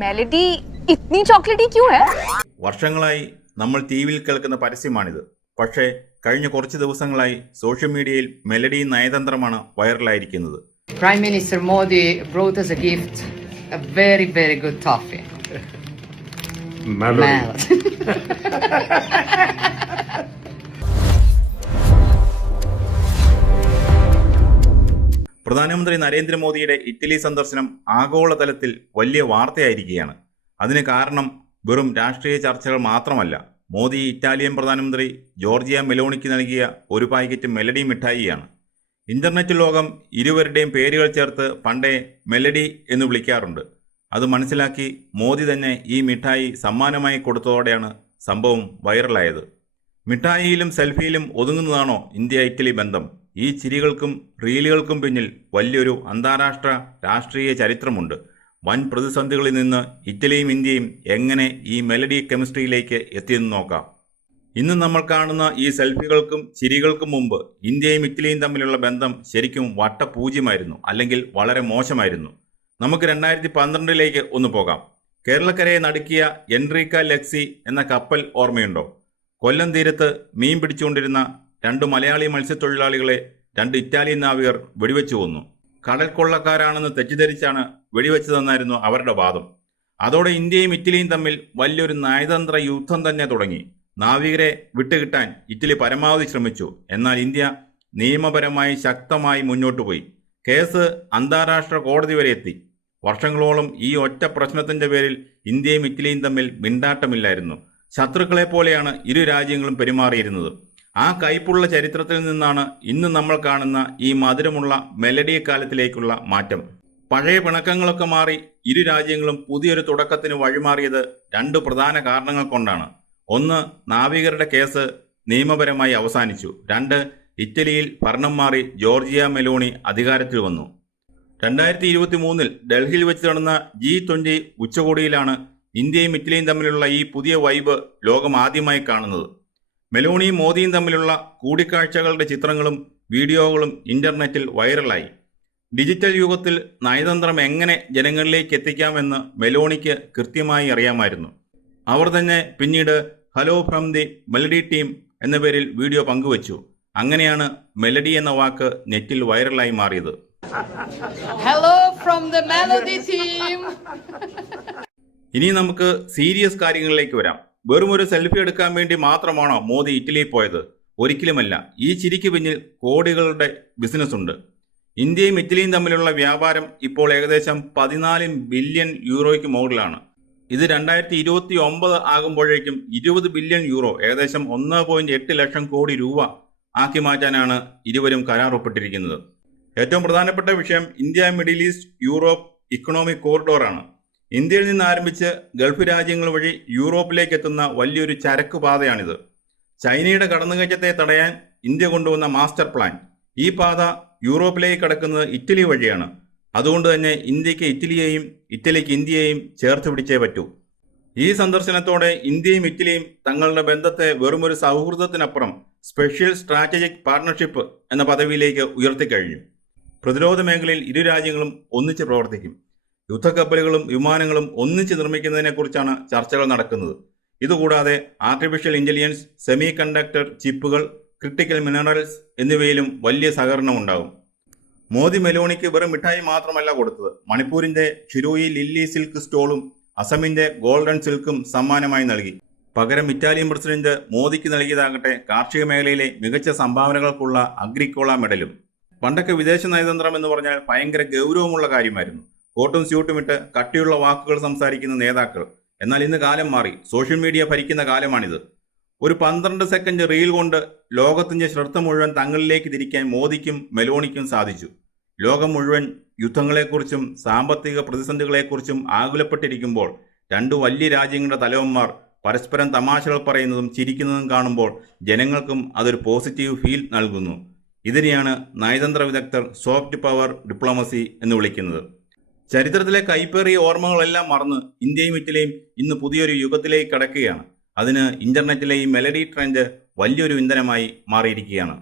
Melody इतनी चॉकलेटी क्यों है? വർഷങ്ങളായി നമ്മൾ ടിവിയിൽ കേൾക്കുന്ന പരസ്യമാണിത്. പക്ഷേ കഴിഞ്ഞ കുറച്ച് ദിവസങ്ങളായി സോഷ്യൽ മീഡിയയിൽ melody നയതന്ത്രമാണ് വൈറലായിരിക്കുന്നത്. Prime Minister Modi brought us a gift, a very, very good toffee. Melody. പ്രധാനമന്ത്രി നരേന്ദ്രമോദിയുടെ ഇറ്റലി സന്ദർശനം ആഗോളതലത്തിൽ വലിയ വാർത്തയായിരിക്കുകയാണ്. അതിന് കാരണം വെറും രാഷ്ട്രീയ ചർച്ചകൾ മാത്രമല്ല, മോദി ഇറ്റാലിയൻ പ്രധാനമന്ത്രി ജോർജിയ മെലോണിക്ക് നൽകിയ ഒരു പാക്കറ്റ് മെലഡി മിഠായിയാണ്. ഇന്റർനെറ്റ് ലോകം ഇരുവരുടെയും പേരുകൾ ചേർത്ത് പണ്ടേ മെലഡി എന്ന് വിളിക്കാറുണ്ട്. അത് മനസ്സിലാക്കി മോദി തന്നെ ഈ മിഠായി സമ്മാനമായി കൊടുത്തതോടെയാണ് സംഭവം വൈറലായത്. മിഠായിയിലും സെൽഫിയിലും ഒതുങ്ങുന്നതാണോ ഇന്ത്യ ഇറ്റലി ബന്ധം? ഈ ചിരികൾക്കും റീലുകൾക്കും പിന്നിൽ വലിയൊരു അന്താരാഷ്ട്ര രാഷ്ട്രീയ ചരിത്രമുണ്ട്. വൻ പ്രതിസന്ധികളിൽ നിന്ന് ഇറ്റലിയും ഇന്ത്യയും എങ്ങനെ ഈ മെലഡി കെമിസ്ട്രിയിലേക്ക് എത്തിയെന്ന് നോക്കാം. ഇന്ന് നമ്മൾ കാണുന്ന ഈ സെൽഫികൾക്കും ചിരികൾക്കും മുമ്പ് ഇന്ത്യയും ഇറ്റലിയും തമ്മിലുള്ള ബന്ധം ശരിക്കും വട്ടപൂജ്യമായിരുന്നു, അല്ലെങ്കിൽ വളരെ മോശമായിരുന്നു. നമുക്ക് 2012 ഒന്ന് പോകാം. കേരളക്കരയെ നടുക്കിയ എൻട്രീക്ക ലെക്സി എന്ന കപ്പൽ ഓർമ്മയുണ്ടോ? കൊല്ലം തീരത്ത് മീൻ പിടിച്ചുകൊണ്ടിരുന്ന 2 മലയാളി മത്സ്യത്തൊഴിലാളികളെ 2 ഇറ്റാലിയൻ നാവികർ വെടിവെച്ചു കൊന്നു. കടൽ കൊള്ളക്കാരാണെന്ന് തെറ്റിദ്ധരിച്ചാണ് വെടിവെച്ചതെന്നായിരുന്നു അവരുടെ വാദം. അതോടെ ഇന്ത്യയും ഇറ്റലിയും തമ്മിൽ വലിയൊരു നയതന്ത്ര യുദ്ധം തന്നെ തുടങ്ങി. നാവികരെ വിട്ടുകിട്ടാൻ ഇറ്റലി പരമാവധി ശ്രമിച്ചു. എന്നാൽ ഇന്ത്യ നിയമപരമായി ശക്തമായി മുന്നോട്ടു പോയി. കേസ് അന്താരാഷ്ട്ര കോടതി വരെ എത്തി. വർഷങ്ങളോളം ഈ ഒറ്റ പ്രശ്നത്തിന്റെ പേരിൽ ഇന്ത്യയും ഇറ്റലിയും തമ്മിൽ മിണ്ടാട്ടമില്ലായിരുന്നു. ശത്രുക്കളെ പോലെയാണ് ഇരു രാജ്യങ്ങളും പെരുമാറിയിരുന്നത്. ആ കൈപ്പുള്ള ചരിത്രത്തിൽ നിന്നാണ് ഇന്ന് നമ്മൾ കാണുന്ന ഈ മധുരമുള്ള മെലഡി കാലത്തിലേക്കുള്ള മാറ്റം. പഴയ പിണക്കങ്ങളൊക്കെ മാറി ഇരു രാജ്യങ്ങളും പുതിയൊരു തുടക്കത്തിന് വഴിമാറിയത് 2 പ്രധാന കാരണങ്ങൾ കൊണ്ടാണ്. 1, നാവികരുടെ കേസ് നിയമപരമായി അവസാനിച്ചു. 2, ഇറ്റലിയിൽ ഭരണം മാറി ജോർജിയ മെലോണി അധികാരത്തിൽ വന്നു. 2023 ഡൽഹിയിൽ വെച്ച് നടന്ന G20 ഉച്ചകോടിയിലാണ് ഇന്ത്യയും ഇറ്റലിയും തമ്മിലുള്ള ഈ പുതിയ വൈബ് ലോകം ആദ്യമായി കാണുന്നത്. മെലോണിയും മോദിയും തമ്മിലുള്ള കൂടിക്കാഴ്ചകളുടെ ചിത്രങ്ങളും വീഡിയോകളും ഇന്റർനെറ്റിൽ വൈറലായി. ഡിജിറ്റൽ യുഗത്തിൽ നയതന്ത്രം എങ്ങനെ ജനങ്ങളിലേക്ക് എത്തിക്കാമെന്ന് മെലോണിക്ക് കൃത്യമായി അറിയാമായിരുന്നു. അവർ തന്നെ പിന്നീട് hello from the melody team എന്ന പേരിൽ വീഡിയോ പങ്കുവച്ചു. അങ്ങനെയാണ് മെലഡി എന്ന വാക്ക് നെറ്റിൽ വൈറലായി മാറിയത്. Hello from the Melody team. ഇനി നമുക്ക് സീരിയസ് കാര്യങ്ങളിലേക്ക് വരാം. വെറും ഒരു സെൽഫി എടുക്കാൻ വേണ്ടി മാത്രമാണോ മോദി ഇറ്റലിയിൽ പോയത്? ഒരിക്കലുമല്ല. ഈ ചിരിക്ക് പിന്നിൽ കോടികളുടെ ബിസിനസ് ഉണ്ട്. ഇന്ത്യയും ഇറ്റലിയും തമ്മിലുള്ള വ്യാപാരം ഇപ്പോൾ ഏകദേശം 14 ബില്യൺ യൂറോയ്ക്ക് മുകളിലാണ്. ഇത് 2029 ആകുമ്പോഴേക്കും 20 ബില്യൺ യൂറോ, ഏകദേശം 1.8 ലക്ഷം കോടി രൂപ ആക്കി മാറ്റാനാണ് ഇരുവരും കരാർ ഒപ്പിട്ടിരിക്കുന്നത്. ഏറ്റവും പ്രധാനപ്പെട്ട വിഷയം India Middle East Europe economic കോറിഡോറാണ്. ഇന്ത്യയിൽ നിന്ന് ആരംഭിച്ച് ഗൾഫ് രാജ്യങ്ങൾ വഴി യൂറോപ്പിലേക്ക് എത്തുന്ന വലിയൊരു ചരക്ക് പാതയാണിത്. ചൈനയുടെ കടന്നുകയറ്റത്തെ തടയാൻ ഇന്ത്യ കൊണ്ടുവന്ന മാസ്റ്റർ പ്ലാൻ. ഈ പാത യൂറോപ്പിലേക്ക് കടക്കുന്നത് ഇറ്റലി വഴിയാണ്. അതുകൊണ്ട് തന്നെ ഇന്ത്യക്ക് ഇറ്റലിയെയും ഇറ്റലിക്ക് ഇന്ത്യയെയും ചേർത്ത് പിടിച്ചേ പറ്റൂ. ഈ സന്ദർശനത്തോടെ ഇന്ത്യയും ഇറ്റലിയും തങ്ങളുടെ ബന്ധത്തെ വെറുമൊരു സൗഹൃദത്തിനപ്പുറം സ്പെഷ്യൽ സ്ട്രാറ്റജിക് പാർട്ണർഷിപ്പ് എന്ന പദവിയിലേക്ക് ഉയർത്തിക്കഴിഞ്ഞു. പ്രതിരോധ മേഖലയിൽ ഇരു രാജ്യങ്ങളും ഒന്നിച്ച് പ്രവർത്തിക്കും. യുദ്ധക്കപ്പലുകളും വിമാനങ്ങളും ഒന്നിച്ച് നിർമ്മിക്കുന്നതിനെക്കുറിച്ചാണ് ചർച്ചകൾ നടക്കുന്നത്. ഇതുകൂടാതെ ആർട്ടിഫിഷ്യൽ ഇന്റലിജൻസ്, സെമി കണ്ടക്ടർ ചിപ്പുകൾ, ക്രിട്ടിക്കൽ മിനറൽസ് എന്നിവയിലും വലിയ സഹകരണം ഉണ്ടാകും. മോദി മെലോണിക്ക് വെറും മിഠായി മാത്രമല്ല കൊടുത്തത്. മണിപ്പൂരിന്റെ ഷിരൂയി ലില്ലി സിൽക്ക് സ്റ്റോളും അസമിന്റെ ഗോൾഡൻ സിൽക്കും സമ്മാനമായി നൽകി. പകരം ഇറ്റാലിയൻ പ്രസിഡന്റ് മോദിക്ക് നൽകിയതാകട്ടെ കാർഷിക മേഖലയിലെ മികച്ച സംഭാവനകൾക്കുള്ള അഗ്രിക്കോള മെഡലും. പണ്ടൊക്കെ വിദേശ നയതന്ത്രം എന്ന് പറഞ്ഞാൽ ഭയങ്കര ഗൗരവമുള്ള കാര്യമായിരുന്നു. കോട്ടും സ്യൂട്ടുമിട്ട് കട്ടിയുള്ള വാക്കുകൾ സംസാരിക്കുന്ന നേതാക്കൾ. എന്നാൽ ഇന്ന് കാലം മാറി. സോഷ്യൽ മീഡിയ ഭരിക്കുന്ന കാലമാണിത്. ഒരു 12 സെക്കൻഡ് റീൽ കൊണ്ട് ലോകത്തിന്റെ ശ്രദ്ധ മുഴുവൻ തങ്ങളിലേക്ക് തിരിക്കാൻ മോദിക്കും മെലോണിക്കും സാധിച്ചു. ലോകം മുഴുവൻ യുദ്ധങ്ങളെക്കുറിച്ചും സാമ്പത്തിക പ്രതിസന്ധികളെക്കുറിച്ചും ആകുലപ്പെട്ടിരിക്കുമ്പോൾ 2 വലിയ രാജ്യങ്ങളുടെ തലവന്മാർ പരസ്പരം തമാശകൾ പറയുന്നതും ചിരിക്കുന്നതും കാണുമ്പോൾ ജനങ്ങൾക്കും അതൊരു പോസിറ്റീവ് ഫീൽ നൽകുന്നു. ഇതിനെയാണ് നയതന്ത്ര വിദഗ്ധർ സോഫ്റ്റ് പവർ ഡിപ്ലോമസി എന്ന് വിളിക്കുന്നത്. ചരിത്രത്തിലെ കൈപ്പേറിയ ഓർമ്മകളെല്ലാം മറന്ന് ഇന്ത്യയും ഇറ്റലിയും ഇന്ന് പുതിയൊരു യുഗത്തിലേക്ക് കടക്കുകയാണ്. അതിന് ഇന്റർനെറ്റിലെ ഈ മെലഡി ട്രെൻഡ് വലിയൊരു ഇന്ധനമായി മാറിയിരിക്കുകയാണ്.